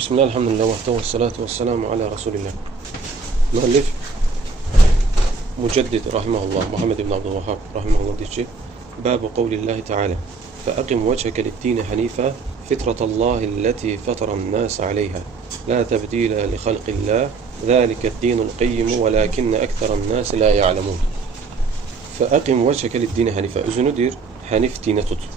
Bismillah, elhamdülillah, vahdehu ve salatu ve selamu ala Resulillah. Müellif Müceddid rahimahullah, Muhammed ibn Abdülvahhab rahimahullah deyir ki, Bəbu qavlillahi teala Fəəqim vəcəkə lid-dini hanifə fitratallahi'llati fataran-nas aleyha la təbdilə li xalqillah zəlikəd-dinul qayyim velakinne ekseran-nas la ya'lemun. Fəəqim vəcəkə lid-dini hanifə, üzünü deyir, hənif dinə tut.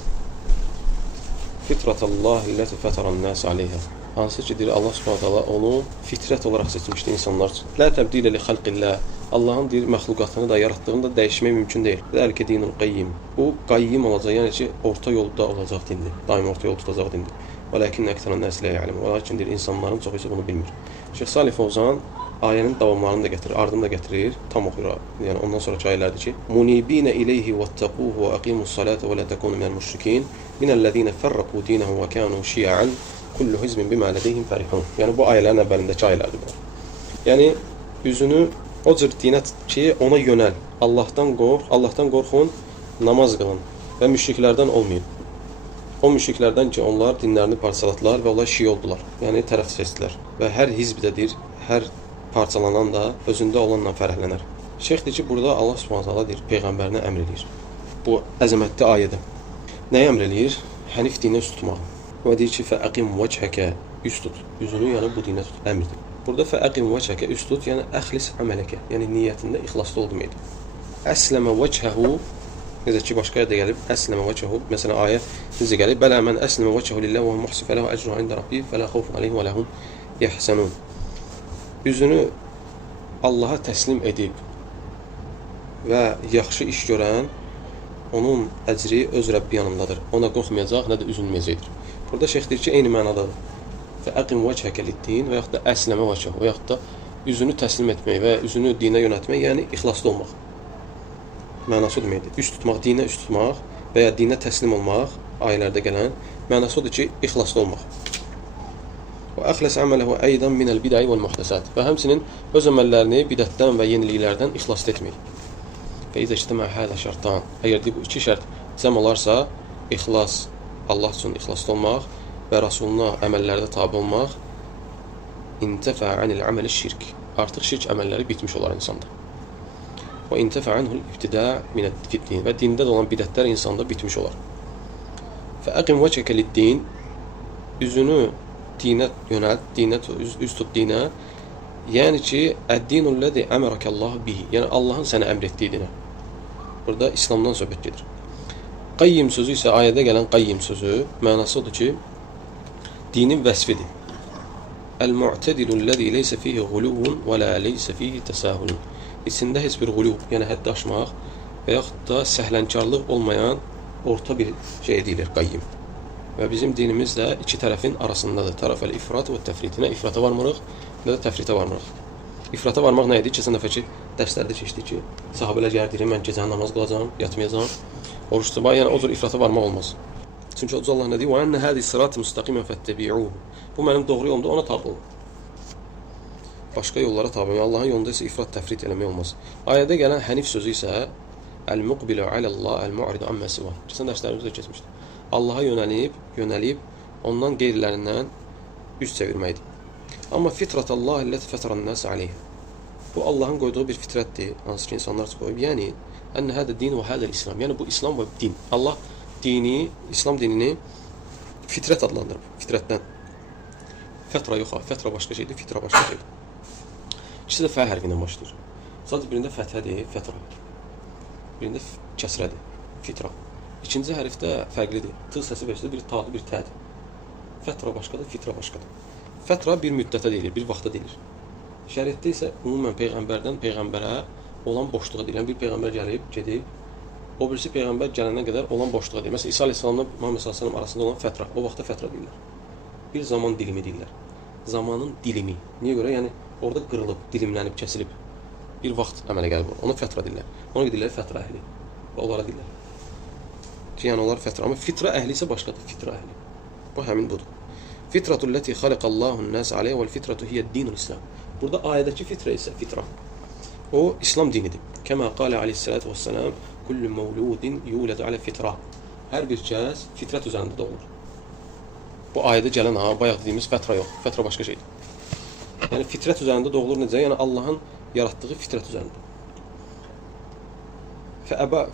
Fitratallahi'llati fataran-nas aleyha, hansı ki, deyir, Allah subhanahu ta'ala onu fitrət olaraq seçmişdi insanlar üçün. Lə təbdilə li xalqillah, Allahın deyir, məxluqatını da, yaratdığını da dəyişmək mümkün deyil. Zəlikə dinul qayyim, bu qayyim olacaq, yəni ki, orta yolda olacaq dindir, daim orta yol tutacaq dindir. Və ləkinnə ekseran-nas la ya'lemun, lakin deyir, insanların çoxusu bunu bilmir. Şeyx Salih Fovzan ayənin davamlarını da gətirir, ardını da gətirir, tam oxuyur, yəni ondan sonraki ayələrdir ki, munibinə ileyhi vəttəquhu və aqimussalata və la takunu minəl müşrikin minəl-ləzīne fərraqu dinəhum və kanu şi'an kullu hizbin bima ladeyhim farihun. Yəni bu ayələrin əvvəlindəki ayələrdir bunlar. Yəni üzünü o cür dinə ki, ona yönəl. Allahdan qorxun, namaz qılın və müşriklərdən olmayın. O müşriklərdən ki, onlar dinlərini parçaladılar və onlar şii oldular. Yəni tərəf seçdilər. Və hər hizbdədir, hər parçalanan da özündə olanla fərəhlənər. Şeyx deyir ki, burada Allah Subhanahu taala deyir, peyğəmbərinə əmr eləyir. Bu əzəmətli ayədir. Nəyə əmr eləyir? Hənif dinə üst tutmaq. Və deyir ki, fəəqim vəchəkə, üst tut. Üzünü, yəni bu dinə tut, əmrdir. Burada fəəqim vəchəkə, üst tut, yəni əxlis əmələkə, yəni niyyətində ixlaslı ol deməkdir. Əsləmə vəchəhu, necə ki, başqa yerdə gəlib, əsləmə vəchəhu, məsələn, ayə necə gəlib, bələ mən əsləmə vəchəhu lillah və muhsi fələhu əcruhu ində rabbi fələ xawfun aleyhim və ləhum yəhsənun. Üzünü Allaha təslim edib və yaxşı iş görən, onun əcri öz Rəbbi yanındadır. Ona qorxmayacaq, nə də üzülməyəcəkdir. Burada şeyx deyir ki, eyni mənadadır. Fəəqim vəchəkə lid-din və yaxud da əsləmə vəchəhu və yaxud da üzünü təslim etmək və üzünü dinə yönəltmək, yəni ixlaslı olmaq. Mənası o deməkdir. Üst tutmaq, dinə üst tutmaq və ya dinə təslim olmaq, ayələrdə gələn mənası odur ki, ixlaslı olmaq. Və əxləs əmələhu əydən minəl bidəi vəl muhdəsat və həmçinin öz əməllərini bidətdən və yeniliklərdən ixlaslı etmək. Və izə iştəmə hələ şərtan, əgər bu iki şərt cəm olarsa, ixlas, Allah üçün ixlaslı olmaq və Rasuluna əməllərdə tabi olmaq, intəfə anil əməli şirk, artıq şirk əməlləri bitmiş olar insanda. Və intəfə anhul ibtidə minəd fiddin və dində olan bidətlər insanda bitmiş olar. Fəəqim vəchəkə lid-din, üzünü dinə yönəlt, üst tut dinə, yəni ki, əd-dinul ləzi əmərəkəllahu bihi, yəni Allahın sənə əmr etdiyi dinə. Burada İslamdan söhbət gedir. Qayyim sözü isə ayədə gələn qayyim sözü mənası odur ki, dinin vəsfidir. Əl-mu'tədilul ləzi leysə fihi ğuluvun və la leysə fihi təsahulun. İçində heç bir quluv, yəni həddi aşmaq və yaxud da səhlənkarlıq olmayan orta bir şey deyilir, qayyim. Və bizim dinimiz də iki tərəfin arasındadır. Tərəfəl ifrat və təfrit. Nə ifrata varmırıq, nə də təfritə varmırıq. İfrata varmaq nə idi? Keçən dəfəki dərslərdə keçdik ki, sahabələr gəldir, mən gecəni namaz qılacağam, yatmayacağam. Oruç tutmaq, yəni o cür ifrata varmaq olmaz. Çünki Allah nə deyir? "Və enne hadi sırat müstaqimən fəttəbi'uhu." Bu mənim doğru yolumda, ona tabe olun. Başqa yollara tabe olun. Allahın yolunda isə ifrat, təfrit eləmək olmaz. Ayədə gələn hənif sözü isə "El-muqbilu alallah, el-mu'ridu amma siva." Keçən dərslərimizdə keçmişdi. Allaha yönəlib ondan qeyrilərindən üz çevirməkdir. Amma fitratallahi'llati fataran-nas aleyha. Bu Allahın qoyduğu bir fitrətdir, hansı ki insanlar üçün qoyub. Yəni enne hada din və hada İslam. Yəni bu İslam və din. Allah dini, İslam dinini fitrət adlandırıb, fitrətdən. Fətra yox, fətra başqa şeydir, fitra başqa şeydir. İkisi də fə hərfindən başlayır. Sadəcə birində fəthədir, fətra. Birində kəsrədir, fitra. İkinci hərfdə fərqlidir. T səsi beşdir, bir tadır, bir tədir. Fətra başqadır, fitra başqadır. Fətra bir müddətə deyilir, bir vaxta deyilir. Şəriətdə isə ümumən peyğəmbərdən peyğəmbərə olan boşluğa deyilir. Yəni bir peyğəmbər gəlib, gedib, o birisi peyğəmbər gələnə qədər olan boşluğa deyilir. Məsələn, İsa əleyhissalamla Muhammed sallallahu arasında olan fətra, o vaxtda fətra deyirlər. Bir zaman dilimi deyirlər. Zamanın dilimi. Niyə görə? Yəni orada qırılıb, dilimlənib, kəsilib bir vaxt əmələ gəlib. Ona fətra deyirlər. Ona deyirlər fətra əhli. Və onlara deyirlər. Yəni onlar fətra, amma fitra əhli isə başqadır, fitra əhli. Bu həmin budur. Fitratullati xalaqallahun-nas aleyha vel fitratu hiye'd-dinul İslam. Burada ayədəki fitra isə fitra. O İslam dinidir. Kəma qala aleyhissalatu vesselam, kullu mevludin yuladu ala fitra. Hər bir kəs fitrət üzərində doğulur. Bu ayədə gələn bayaq dediyimiz fətra yox. Fətra başqa şeydir. Yəni fitrət üzərində doğulur necə? Yəni Allahın yaratdığı fitrət üzərində.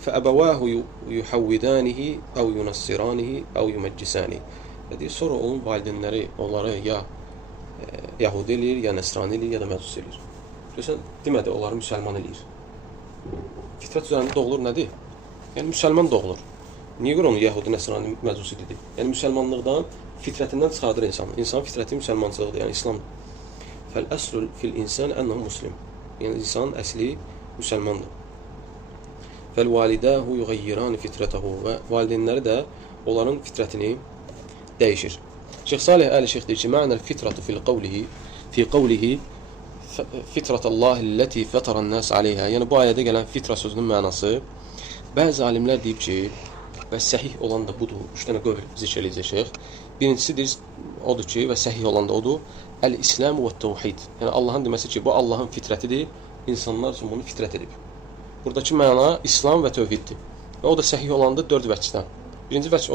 فَأَبَوَاهُ يُحَوِّدَانِهِ أَوْ يُنَصِّرَانِهِ أَوْ يُمَجِّسَانِهِ. Sonra onun valideynləri onları ya Yahudi eləyir, ya Nəsrani eləyir, ya da Məcus eləyir. Görürsən, demədi, onları müsəlman eləyir. Fitrət üzərində doğulur nədir? Yəni müsəlman doğulur. Niyə görə onu Yahudi, Nəsrani, Məcus edir? Yəni müsəlmanlıqdan, fitrətindən çıxardır insanı. İnsan fitrəti müsəlmançılıqdır, yəni İslamdır. Fəl-əslu fil-insan ənəhu muslim. Yəni insanın əsli müsəlmandır. Fəl-validəhu yuğayyirani fitrətəhu. Və valideynləri də onların fitrətini dəyişir. Şeyx Salih Əli-Şeyx deyir ki, mə'nəl fitratu fi qavlihi fitratallahi fətərən-nəs aleyhə. Yəni bu ayədə gələn fitra sözünün mənası, bəzi alimlər deyib ki, və səhih olan da budur, 3 dənə qövl zikr eləyəcək şeyx. Birincisi odur ki, və səhih olan da odur, əl-İslam və təvhid. Yəni Allahın deməsi ki, bu Allahın fitrətidir, insanlar üçün bunu fitrət edib. Buradakı məna İslam və tövhiddir. Və o da səhih olan da 4 vəcdən. Birinci məsələ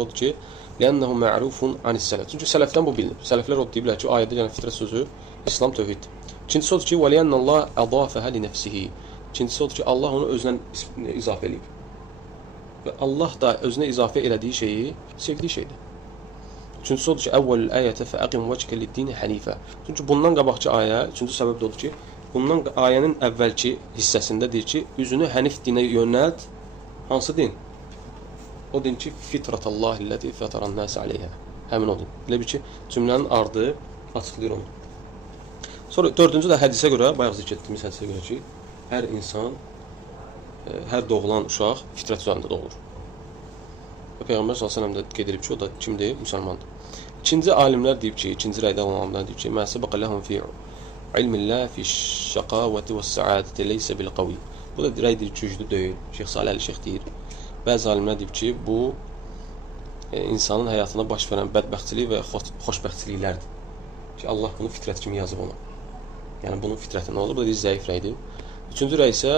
odur ki, لأنه معروف عن السلف. Çünki sələfdən bu bilinir. Sələflər o deyiblər ki, ayədə gələn fitrət sözü İslam tövhiddir. İkincisi odur ki, وَلِيَنَّ اللّٰهَ أَضَافَهَا لِنَفْسِهِ. İkincisi odur ki, Allah onu özünə izafə edib. Və Allah da özünə izafə elədiyi şeyi sevdiyi şeydir. Üçüncüsü odur ki, əvvəlül əyətə fəəqim vəcəkə lid-dini hənifə. Çünki bundan qabaqçı ayə, üçüncü səbəb də odur ki, bundan ayənin əvvəlki hissəsində deyir ki, üzünü hənif dinə yönəlt. Hansı din? O din ki, fitratallahi ləti fətərən-nəs aleyhə. Həmin o din. Elə bir ki, cümlənin ardı açıqlayır onu. Sonra dördüncü də hədisə görə, bayaq zikr etdiyimiz hədisə görə ki, hər insan, hər doğulan uşaq fitrət üzərində doğulur. Və Peyğəmbər s.ə.v də qeyd edib ki, o da kimdir? Müsəlmandır. İkinci alimlər deyib ki, ikinci rəydə olan alimlər deyib ki, mə səbəqə ləhum fi ilmillah fi şəqavəti və səadəti leysə bil qavi. Bu da rəydir ki, güclü deyil. Şeyx Salih Əli-Şeyx deyir. Bəzi alimlər deyib ki, bu insanın həyatına baş verən bədbəxtçilik və xoşbəxtçiliklərdir. Ki, Allah bunu fitrət kimi yazıb ona. Yəni, bunun fitrəti nə olur? Bu da deyir, zəif rəydir. Üçüncü rəy isə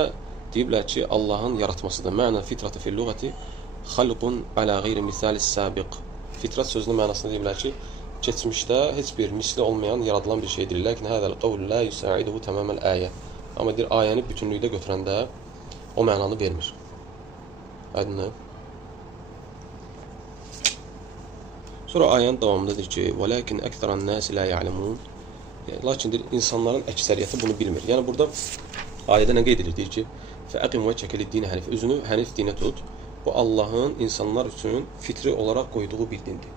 deyiblər ki, Allahın yaratmasıdır. Mənə fitrətə fil-lüğəti xalqun alə qeyri misalis sabiq. Fitrət sözünün mənasını deyiblər ki, keçmişdə heç bir misli olmayan, yaradılan bir şeydir. Ləkin hədəl qavl lə yusa'iduhu təməməl ayə. Amma deyir, ayəni bütünlükdə götürəndə o mənanı vermir. Aydındır. Sonra ayənin davamında deyir ki, وَلَكِنْ أَكْثَرَ النَّاسِ لَا يَعْلَمُونَ. Lakin deyir, insanların əksəriyyəti bunu bilmir. Yəni burada ayədə nə qeyd edilir? Deyir ki, فَأَقِمْ وَجْهَكَ لِلدِّينِ حَنِيفًا. Özünü hənif dinə tut. Bu Allahın insanlar üçün fitri olaraq qoyduğu bir dindir.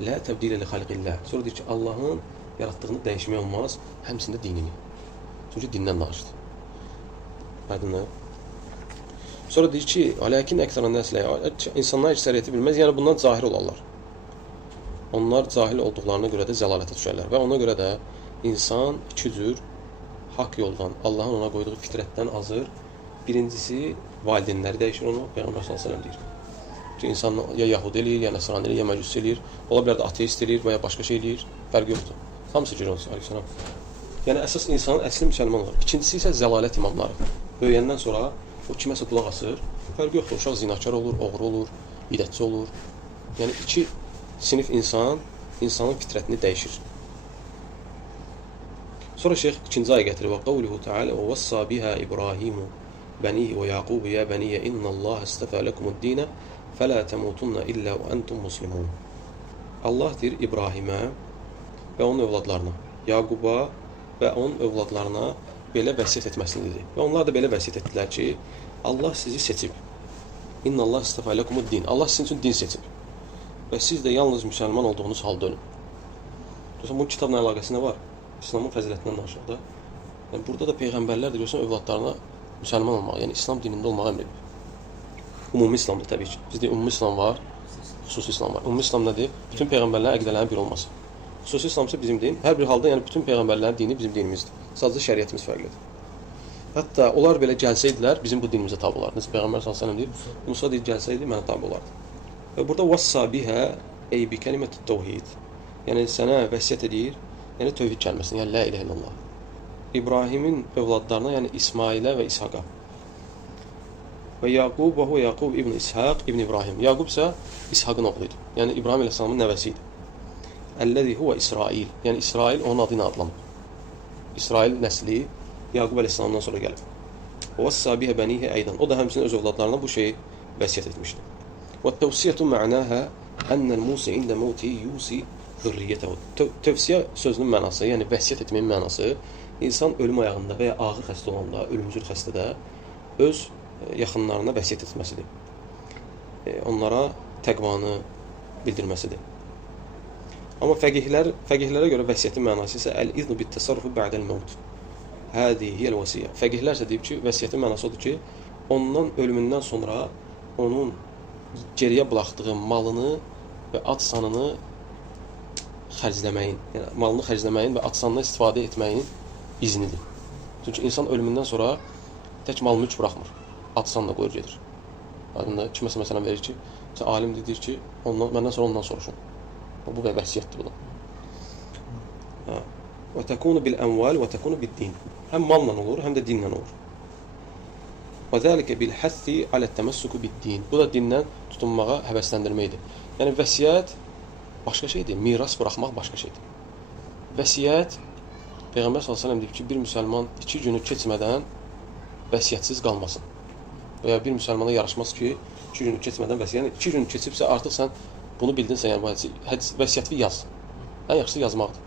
لَا تَبْدِيلَ لِخَلْقِ اللّٰهِ. Sonra deyir ki, Allahın yaratdığını dəyişmək olmaz, həmçində dinini. Çünki dindən danışdı. Aydındır. Sonra deyir ki, "Lakin əksərən nəslə, insanlar əksəriyyəti bilməz, yəni bundan cahil olarlar. Onlar cahil olduqlarına görə də zəlalətə düşərlər və ona görə də insan iki cür haqq yoldan, Allahın ona qoyduğu fitrətdən azır. Birincisi, valideynləri dəyişir onu, Peyğəmbər s.ə.v deyir. Ki, insan ya Yahudi eləyir, ya Nəsrani eləyir, ya Məcus eləyir, ola bilər də ateist eləyir və ya başqa şey eləyir, fərqi yoxdur. Hamısı girir olsun, aleyhissalam. Yəni, əsas insanın əsli müsəlman olur. İkincisi isə zəlalət imamları. Böyüyəndən sonra o kiməsə qulaq asır, fərqi yoxdur. Uşaq zinakar olur, oğru olur, bidətçi olur. Yəni, iki sinif insanın fitrətini dəyişir. Sonra şeyx ikinci ayə gətirir. Və qavluhu ta'ala və vəssa biha İbrahimu bənihi və Yaqubu ya bəniyyə innəllaha istəfə ləkumud-dinə fələ təmutunna illə və əntum muslimun. Allah deyir İbrahimə və onun övladlarına, Yaquba və onun övladlarına belə vəsiyyət etməsini dedi. Və onlar da belə vəsiyyət etdilər ki, Allah sizi seçib. İnnəllah istəfə ləkumud-din. Allah sizin üçün din seçib. Və siz də yalnız müsəlman olduğunuz halda ölün. Görürsən, bunun kitabla əlaqəsi nə var? İslamın fəzilətindən danışıqda. Yəni, burada da Peyğəmbərlər də görürsən, övladlarına müsəlman olmağı, yəni İslam dinində olmağı əmr edir. Ümumi İslamda təbii ki. Bizdə ümumi İslam var, xüsusi İslam var. Ümumi İslam nədir? Bütün Peyğəmbərlərin əqidələrinin bir olması. Xüsusi İslam isə bizim din. Hər bir halda yəni bütün Peyğəmbərlərin dini bizim dinimizdir. Sadəcə şəriətimiz fərqlidir. Hətta onlar belə gəlsəydilər, bizim bu dinimizə tabi olardı. Necə Peyğəmbər s.ə.v deyir, Musa deyir, gəlsəydi, mənə tabi olardı. Və burada vəssa bihə ey bi kəlimət-i təvhid. Yəni sənə vəsiyyət edir, yəni tövhid kəlməsini, yəni la ilahe illallah. İbrahimin övladlarına, yəni İsmailə və İshaqa. Və Yaqub və huve Yaqub ibn İshaq ibn İbrahim. Yaqub isə İshaqın oğlu idi. Yəni İbrahim əleyhissalamın nəvəsi idi. Əlləzi huve İsrail. Yəni İsrail onun adı ilə adlanır. İsrail nəsli Yaqub əleyhissalamdan sonra gəlib. Və vəssa bihi bənihi aydan. O da həmçinin öz övladlarına bu şeyi vəsiyyət etmişdi. Və təvsiyyətu mə'naha ennel musi ində mauti yusi zürriyyətəhu. Tövsiyə sözünün mənası, yəni vəsiyyət etməyin mənası insan ölüm ayağında və ya ağır xəstə olanda, ölümcül xəstədə öz yaxınlarına vəsiyyət etməsidir. Onlara təqvanı bildirməsidir. Amma fəqihlərə görə vəsiyyətin mənası isə əl-iznu bit-təsarrufu ba'dəl-mevt. Hadi hiyəl vəsiyyə. Fəqihlər isə deyib ki, vəsiyyətin mənası odur ki, ondan ölümündən sonra onun geriyə buraxdığı malını və at sanını xərcləməyin, yəni malını xərcləməyin və at sanını istifadə etməyin iznidir. Çünki insan ölümündən sonra tək mal mülk buraxmır. At sanla qoyur gedir. Aydındır. Kiməsə məsələn verir ki, alim deyir ki, məndən sonra ondan soruşun. Bu vəsiyyətdir bu da. Və təkunu bil-əmval və təkunu bid-din. Həm malla olur, həm də dinlə olur. Və zəlikə bil-həssi alə-təməssuku bid-din. Bu da dindən tutunmağa həvəsləndirməkdir. Yəni vəsiyyət başqa şeydir, miras buraxmaq başqa şeydir. Vəsiyyət Peyğəmbər sallallahu əleyhi və səlləm deyib ki, bir müsəlman 2 günü keçmədən vəsiyyətsiz qalmasın. Və ya bir müsəlmana yaraşmaz ki, 2 günü keçmədən vəsiyyət, yəni 2 gün keçibsə artıq sən bunu bildinsə, yəni vəsiyyəti yaz. Ən yaxşısı yazmaqdır.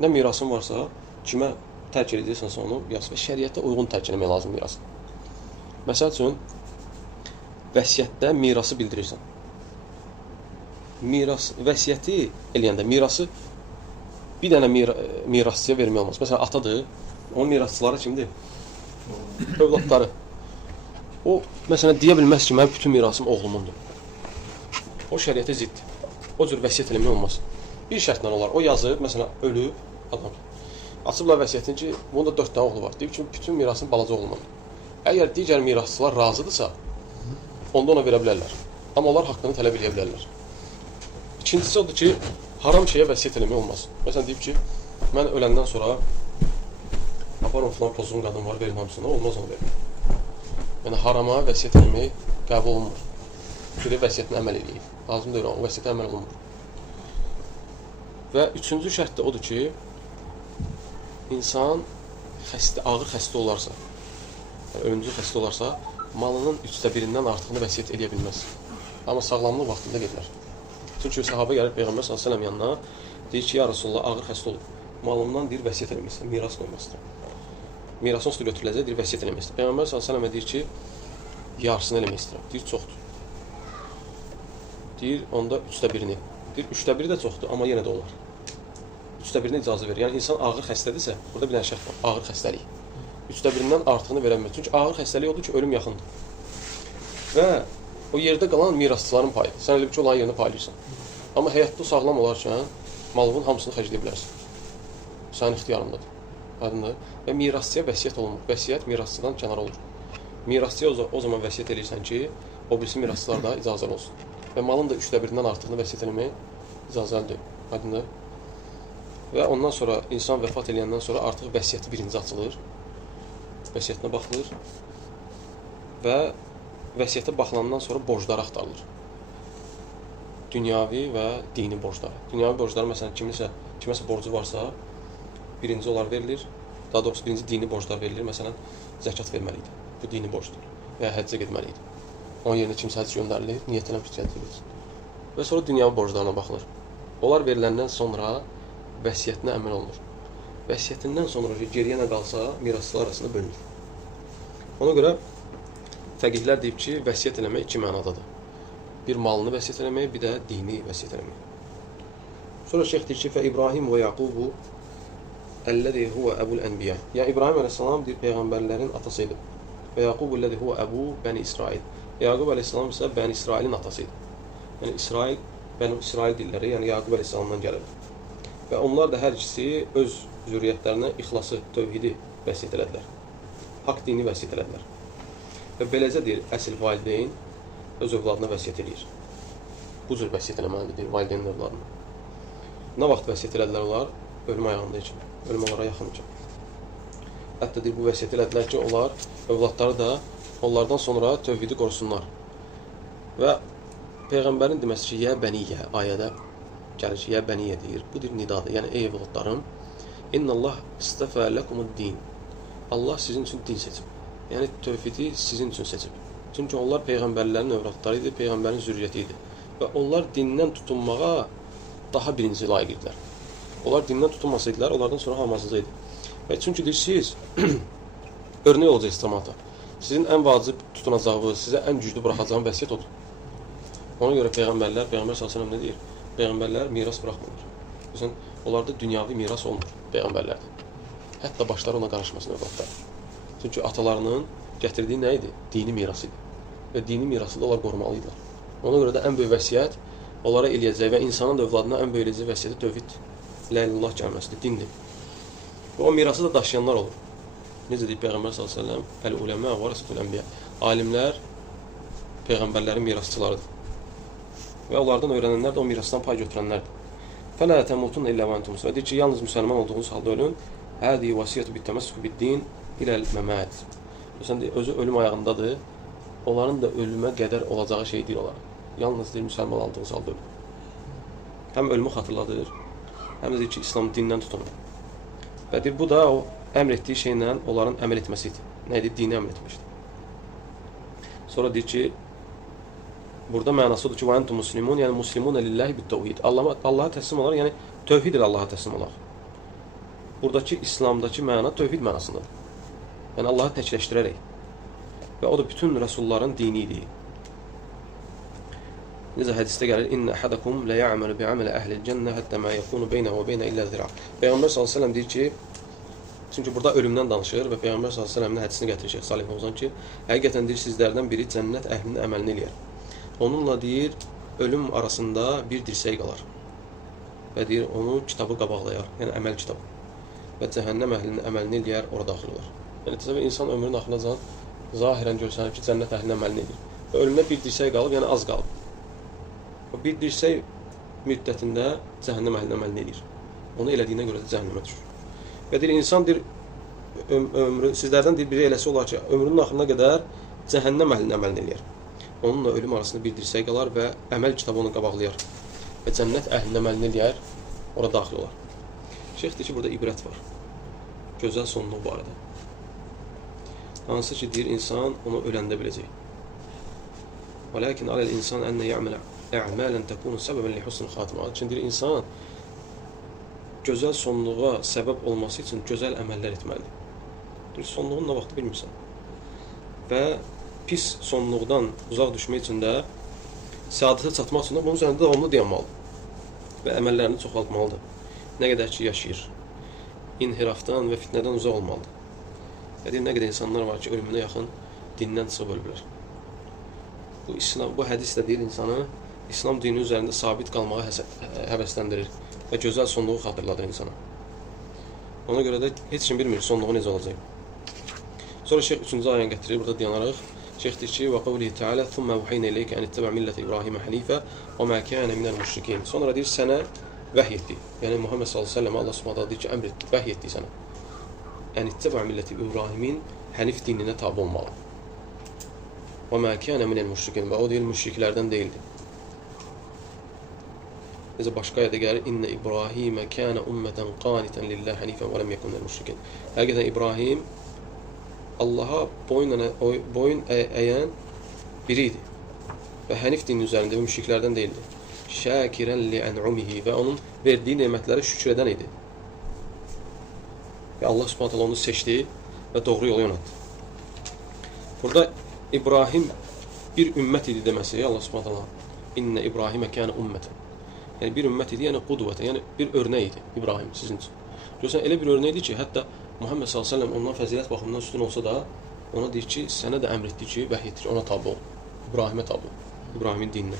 Nə mirasın varsa, kimə tərk edəcəksənsə onu yaz və şəriətə uyğun tərk etmək lazım mirası. Məsəl üçün, vəsiyyətdə mirası bildirirsən. Vəsiyyəti eləyəndə mirası bir dənə mirasçıya vermək olmaz. Məsələn, atadır, onun mirasçıları kimdir? Övladları. O, məsələn, deyə bilməz ki, mənim bütün mirasım oğlumundur. O şəriətə ziddir. O cür vəsiyyət eləmək olmaz. Bir şərtlə olar. O yazıb, məsələn, ölüb adam. Açıblar vəsiyyətin ki, bunun da 4 dənə oğlu var. Deyib ki, bütün mirasın balaca oğlumundur. Əgər digər mirasçılar razıdırsa, onda ona verə bilərlər. Amma onlar haqqını tələb edə bilərlər. İkincisi odur ki, haram şeyə vəsiyyət eləmək olmaz. Məsələn, deyib ki, mən öləndən sonra aparım filan pozun qadın var, verin hamısına, olmaz onu verin. Yəni, harama vəsiyyət eləmək qəbul olunmur. Çünki vəsiyyətinə əməl eləyib. Lazım deyil, o vəsiyyətə əməl olunmur. Və üçüncü şərt də odur ki, insan ağır xəstə olarsa, ölümcül xəstə olarsa, malının 1/3-dən artığını vəsiyyət edə bilməz. Amma sağlamlıq vaxtında gedilər. Çünki sahabə gəlib Peyğəmbər s.ə.v yanına deyir ki, ya Rasulullah, ağır xəstə olub. Malımdan deyir, vəsiyyət eləmək, miras qoymaq istəyirəm. Mirasın üstü götürüləcək, deyir, vəsiyyət eləmək istəyirəm. Peyğəmbər s.ə.v deyir ki, yarısını eləmək istəyirəm. Deyir, çoxdur. Deyir, onda 1/3-ni. Deyir, 1/3 də çoxdur, amma yenə də olar. 1/3-ni icazə verir. Yəni, insan ağır xəstədirsə, burada bir dənə şərt var, ağır xəstəlik. 3/1-dən artığını verə bilmir. Çünki ağır xəstəlik odur ki, ölüm yaxındır. Və o yerdə qalan mirasçıların payıdır. Sən elə bir ki, olan yerini paylayırsan. Amma həyatda sağlam olarkən, malının hamısını xərcləyə bilərsən. Sənin ixtiyarındadır. Aydındır. Və mirasçıya vəsiyyət olunur. Vəsiyyət mirasçıdan kənar olur. Mirasçıya o zaman vəsiyyət edirsən ki, o birisi mirasçılar da icazəli olsun. Və malın da 1/3-dən artığını vəsiyyət eləmək icazəlidir. Aydındır. Və ondan sonra, insan vəfat eləyəndən sonra artıq vəsiyyəti birinci açılır. Vəsiyyətinə baxılır və vəsiyyətə baxılandan sonra borclar axtarılır. Dünyavi və dini borclar. Dünyavi borclar, məsələn, kiməsə borcu varsa, birinci onlar verilir. Daha doğrusu, birinci dini borclar verilir. Məsələn, zəkat verməlidir. Bu dini borcdur. Və ya həccə getməlidir. Onun yerinə kimsə həcc göndərilir, niyyət eləmiş həcc edir. Və sonra dünyavi borclarına baxılır. Onlar veriləndən sonra vəsiyyətinə əməl olunur. Vəsiyyətindən sonra geriyə nə qalsa, mirasçılar arasında bölünür. Ona görə fəqihlər deyib ki, vəsiyyət eləmək 2 mənadadır. Bir malını vəsiyyət eləmək, bir də dini vəsiyyət eləmək. Sonra şeyx deyir ki, fə İbrahim və Yaqubu əlləzi huvə əbul ənbiyə. Yəni, İbrahim əleyhissalam deyir, peyğəmbərlərin atası idi. Və Yaqubu əlləzi huvə əbu bəni İsrail. Yaqub əleyhissalam isə bəni İsrailin atası idi. Yəni, İsrail, bəni İsrail dilləri, yəni Yaqub əleyhissalamdan gəlir. Və onlar da hər ikisi öz zürriyyətlərinə ixlası, tövhidi vəsiyyət elədilər. Haqq dini vəsiyyət elədilər. Və beləcə deyir, əsl valideyn öz övladına vəsiyyət edir. Bu cür vəsiyyət eləməlidir, deyir, valideynin övladına. Nə vaxt vəsiyyət elədilər onlar? Ölüm ayağında üçün, ölüm onlara yaxın üçün. Hətta deyir, bu vəsiyyət elədilər ki, onlar, övladları da onlardan sonra tövhidi qorusunlar. Və Peyğəmbərin deməsi ki, yə bəniyyə ayədə gəlir ki, yə bəniyyə deyir. Bu bir nidadır. Yəni, ey evladlarım, innallah istəfə ləkumud-din. Allah sizin üçün din seçib. Yəni, tövhidi sizin üçün seçib. Çünki onlar Peyğəmbərlərin övladları idi, Peyğəmbərin zürriyyəti idi. Və onlar dindən tutunmağa daha birinci layiq idilər. Onlar dindən tutunmasaydılar, onlardan sonra hamazlıca idi. Və çünki siz örnək olacaq cəmaata. Sizin ən vacib tutunacağınız, sizə ən güclü buraxacağınız vəsiyyət odur. Ona görə Peyğəmbər s.ə.v nə deyir? Peyğəmbərlər miras buraxmırlar. Məsələn, onlarda dünyavi miras olmur Peyğəmbərlərdə. Hətta başları ona qarışmasın övladlar. Çünki atalarının gətirdiyi nə idi? Dini miras idi. Və dini mirası da onlar qorumalıydılar. Ona görə də ən böyük vəsiyyət onlara eləyəcək və insanın da övladına ən böyük eləyəcək vəsiyyəti tövhid, la ilahe illallah gəlməsidir, dindir. Və o mirası da daşıyanlar olur. Necə deyib Peyğəmbər s.ə.v? Əl-uləmə vərəsətul ənbiyə. Alimlər Peyğəmbərlərin mirasçılarıdır. Və onlardan öyrənənlər də o mirasdan pay götürənlərdir. Fələ təmutunna illə və entum. Və deyir ki, yalnız müsəlman olduğunuz halda ölün. Hədi vəsiyyətu bit-təməssük bid-din iləl-məmət. Məsələn, özü ölüm ayağındadır. Onların da ölümə qədər olacağı şey deyir onlara. Yalnız deyir, müsəlman aldığınız halda ölün. Həm ölümü xatırladır, həm də deyir ki, İslam dindən tutunur. Və deyir, bu da o əmr etdiyi şeylə onların əməl etməsi idi. Nə idi? Dini əmr etmişdi. Sonra deyir ki, burada mənası odur ki, və entum muslimun, yəni muslimunə lillahi bit-təvhid. Allaha təslim olar, yəni tövhid ilə Allaha təslim olar. Buradakı İslamdakı məna tövhid mənasındadır. Yəni Allahı təkləşdirərək. Və o da bütün rəsulların dini idi. Necə hədisdə gəlir, İnnə əhədəkum lə ya'məlu bi'amələ əhlil cənnə həttə mə yəkunu beynə və beynə illə zira. Peyğəmbər s.ə.v deyir ki, çünki burada ölümdən danışır və Peyğəmbər s.ə.v-in hədisini gətirir Şeyx Salih Fovzan ki, həqiqətən deyir, sizlərdən biri cənnət əhlinin əməlini eləyər. Onunla deyir, ölüm arasında bir dirsək qalar. Və deyir, onu kitabı qabaqlayar, yəni əməl kitabı. Və cəhənnəm əhlinin əməlini eləyər, ora daxil olar. Yəni, təsəvvür, insan ömrünün axırına zahirən görsənir ki, cənnət əhlinin əməlini eləyir. Və ölümdə bir dirsək qalıb, yəni az qalıb. O bir dirsək müddətində cəhənnəm əhlinin əməlini eləyir. Onu elədiyinə görə də cəhənnəmə düşür. Və deyir, insan deyir, sizlərdən deyir, biri eləsi olar ki, ömrünün axırına qədər cəhənnəm əhlinin əməlini eləyər. Onunla ölüm arasında bir dirsək qalar və əməl kitabı onu qabaqlayar. Və cənnət əhlinin əməlini eləyər, ora daxil olar. Şeyx deyir ki, burada ibrət var. Gözəl sonluğu barədə. Hansı ki, deyir, insan onu öləndə biləcək. Və lakin aləl insan ənə yə'mələ ə'mələn təkunu səbəbən li husnul xatimə. Çünki deyir, insan gözəl sonluğa səbəb olması üçün gözəl əməllər etməlidir. Deyir, sonluğun nə vaxtı bilmirsən. Və pis sonluqdan uzaq düşmək üçün də, səadətə çatmaq üçün də bunun üzərində davamlı dayanmalıdır. Və əməllərini çoxaltmalıdır. Nə qədər ki, yaşayır. İnhirafdan və fitnədən uzaq olmalıdır. Və deyir, nə qədər insanlar var ki, ölümünə yaxın dindən çıxıb ölürlər. Bu hədis də deyir, insanı İslam dini üzərində sabit qalmağa həvəsləndirir və gözəl sonluğu xatırladır insana. Ona görə də heç kim bilmir sonluğu necə olacaq. Sonra Şeyx 3-cü ayəni gətirir, burada dayanaraq. Şeyx deyir ki, və qavlihi teala, thumma vuhayna ileykə ən ittəbə millət İbrahimə hənifə və mə kənə minəl müşrikin. Sonra deyir, sənə vəhy etdi. Yəni, Muhammed s.ə.v Allah s.ə.v deyir ki, əmr etdi, vəhy etdi sənə. Ən ittəbə millət İbrahimin hənif dininə tabi olmalı. Və mə kənə minəl müşrikin. Və o deyir, müşriklərdən deyildi. Necə başqa ayədə gəlir, İnnə İbrahimə kənə ümmətən qanitən lillah hənifən və ləm yəkun minəl müşrikin. Həqiqətən İbrahim Allaha boyun əyən biri idi. Və hənif dinin üzərində və müşriklərdən deyildi. Şəkirən li ən'umihi və onun verdiyi nemətləri şükür edən idi. Və Allah subhanət hala onu seçdi və doğru yolu yönətdi. Burada İbrahim bir ümmət idi deməsi, Allah subhanət hala İnnə İbrahimə kənə ümmətən. Yəni bir ümmət idi, yəni qudvətə, yəni bir örnək idi İbrahim sizin üçün. Görsən, elə bir örnək idi ki, hətta Muhammed s.ə.v ondan fəzilət baxımından üstün olsa da, ona deyir ki, sənə də əmr etdi ki, vəhy etdir, ona tabi ol. İbrahimə tabi ol. İbrahimin dininə.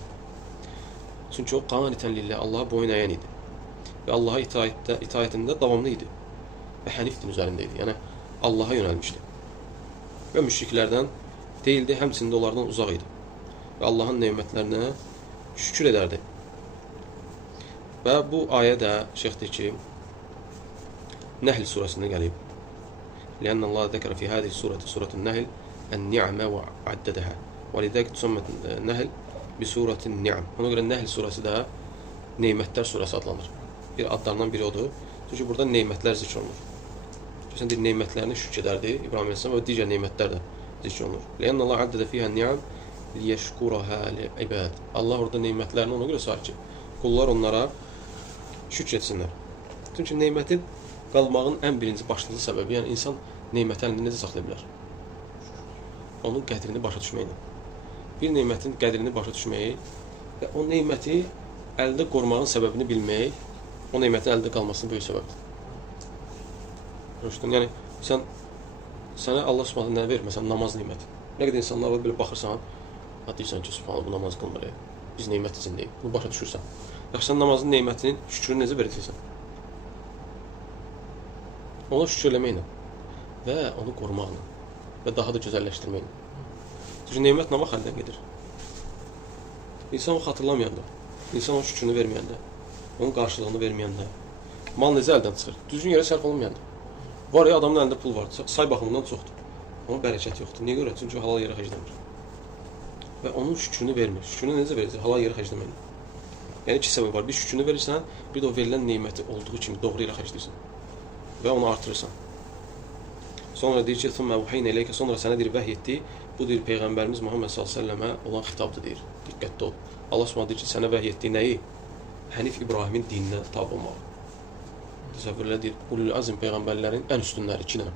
Çünki o qanitən lillah, Allaha boyun əyən idi. Və Allaha itaətində davamlı idi. Və hənif din üzərində idi. Yəni, Allaha yönəlmişdi. Və müşriklərdən deyildi, həmçində onlardan uzaq idi. Və Allahın nemətlərinə şükür edərdi. Və bu ayə də Şeyx deyir ki, Nəhl surəsində gəlib. Lənnə Allah zəkərə fi hədihi surəti, surətun Nəhl, النعمة وعددها ولذلك تسمى النهل بسورة النعم. Ona görə Nəhl surəsi də nemətlər surəsi adlanır. Bir adlarından biri odur. Çünki burada nemətlər zikr olunur. Sən deyir, nemətlərini şükr edərdi İbrahim Aleyhisselam və digər nemətlər də zikr olunur. لأن الله عدد فيها النعم ليشكرها لعباد. Allah orada nemətlərini ona görə sayır ki, qullar onlara şükr etsinlər. Çünki nemətin qalmağın ən birinci başlıca səbəbi, yəni insan neməti əlində necə saxlaya bilər? Onun qədrini başa düşməklə. Bir nemətin qədrini başa düşməyi və o neməti əldə qorumağın səbəbini bilmək, o nemətin əldə qalmasının böyük səbəbidir. Yəni, sənə Allah Subhanahu nə verir? Məsələn, namaz neməti. Nə qədər insanlar var, belə baxırsan, deyirsən ki, Subhanahu, bu namaz qılmır, biz nemət içindəyik. Bunu başa düşürsən. Yaxşı, sən namazın nemətinin şükrünü necə verəcəksən? Ona şükür eləməklə və onu qorumaqla və daha da gözəlləşdirməklə. Çünki nemət nə vaxt əldən gedir? İnsan onu xatırlamayanda, insan onun şükrünü verməyəndə, onun qarşılığını verməyəndə, mal necə əldən çıxır? Düzgün yerə sərf olunmayanda. Var ya, adamın əlində pul var, say baxımından çoxdur. Amma bərəkət yoxdur. Niyə görə? Çünki halal yerə xərcləmir. Və onun şükrünü vermir. Şükrünü necə verəcək? Halal yerə xərcləməklə. Yəni iki səbəb var. Bir şükrünü verirsən, bir də o verilən neməti olduğu kimi doğru yerə xərcləyirsən və onu artırırsan. Sonra deyir ki, "Thumma awhayna ilayka", sonra sənə deyir vəhy etdi. Bu deyir peyğəmbərimiz Muhammed sallallahu əleyhi və səlləmə olan xitabdır deyir. Diqqətli ol. Allah Subhanahu deyir ki, sənə vəhy etdi nəyi? Hənif İbrahimin dininə tabe olmağı. Təsəvvürlə deyir, ulul azm peyğəmbərlərin ən üstünləri 2 dənə.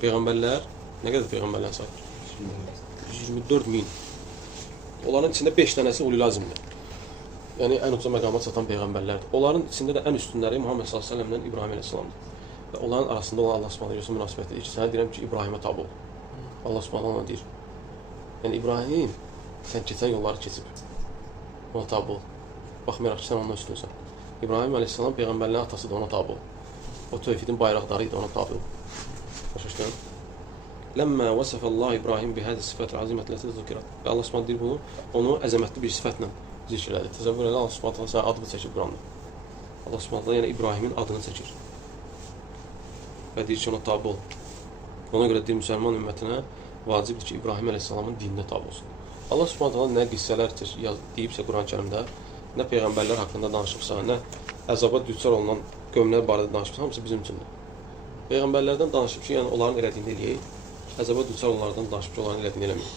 Peyğəmbərlər nə qədər peyğəmbərlər sayır? 124 min. Onların içində 5 dənəsi ulul azmdir. Yəni ən uca məqama çatan peyğəmbərlərdir. Onların içində də ən üstünləri Muhammed sallallahu əleyhi və səlləmdən İbrahim əleyhissalamdır. Və onların arasında olan Allah Subhanahu ilə münasibət edir ki, sənə deyirəm ki, İbrahimə tabe ol. Allah Subhanahu ona deyir. Yəni İbrahim sən keçən yolları keçib. Ona tabe ol. Baxmayaraq ki, sən ondan üstünsən. İbrahim əleyhissalam peyğəmbərlərin atasıdır, ona tabe ol. O tövhidin bayraqdarı idi, ona tabe ol. Başa düşdün? Ləmmə vəsəfəllah İbrahim bihəzi sifət azimət ləti zikrat. Və Allah Subhanahu deyir bunu, onu əzəmətli bir sifətlə zikr elədi. Təsəvvür elə Allah Subhanahu sənə adını çəkir Quranda. Allah Subhanahu yəni İbrahimin adını çəkir. Və deyir ki, ona tabe ol. Ona görə deyir, müsəlman ümmətinə vacibdir ki, İbrahim əleyhissalamın dininə tabe olsun. Allah Subhanahu nə qissələr deyibsə Quran-Kərimdə, nə peyğəmbərlər haqqında danışıbsa, nə əzaba düçar olunan qövmlər barədə danışıbsa, hamısı bizim üçündür. Peyğəmbərlərdən danışıb ki, yəni onların elədiyini eləyək, əzaba düçar olanlardan danışıb ki, onların elədiyini eləməyək.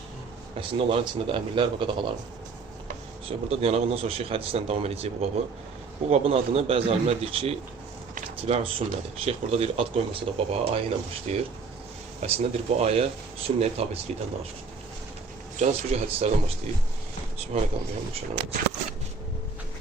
Əslində onların içində də əmrlər və qadağalar var. Burada deyənək, ondan sonra Şeyx hədislə davam edəcək bu babı. Bu babın adını bəzi alimlər deyir ki, İttiba'us sünnədir. Şeyx burada deyir, ad qoymasa da baba ayə ilə başlayır. Əslində deyir, bu ayə sünnəyə tabiçilikdən danışır. Cənab Sürücü hədislərdən başlayır. Subhanəkələm, bihamdük, şələm.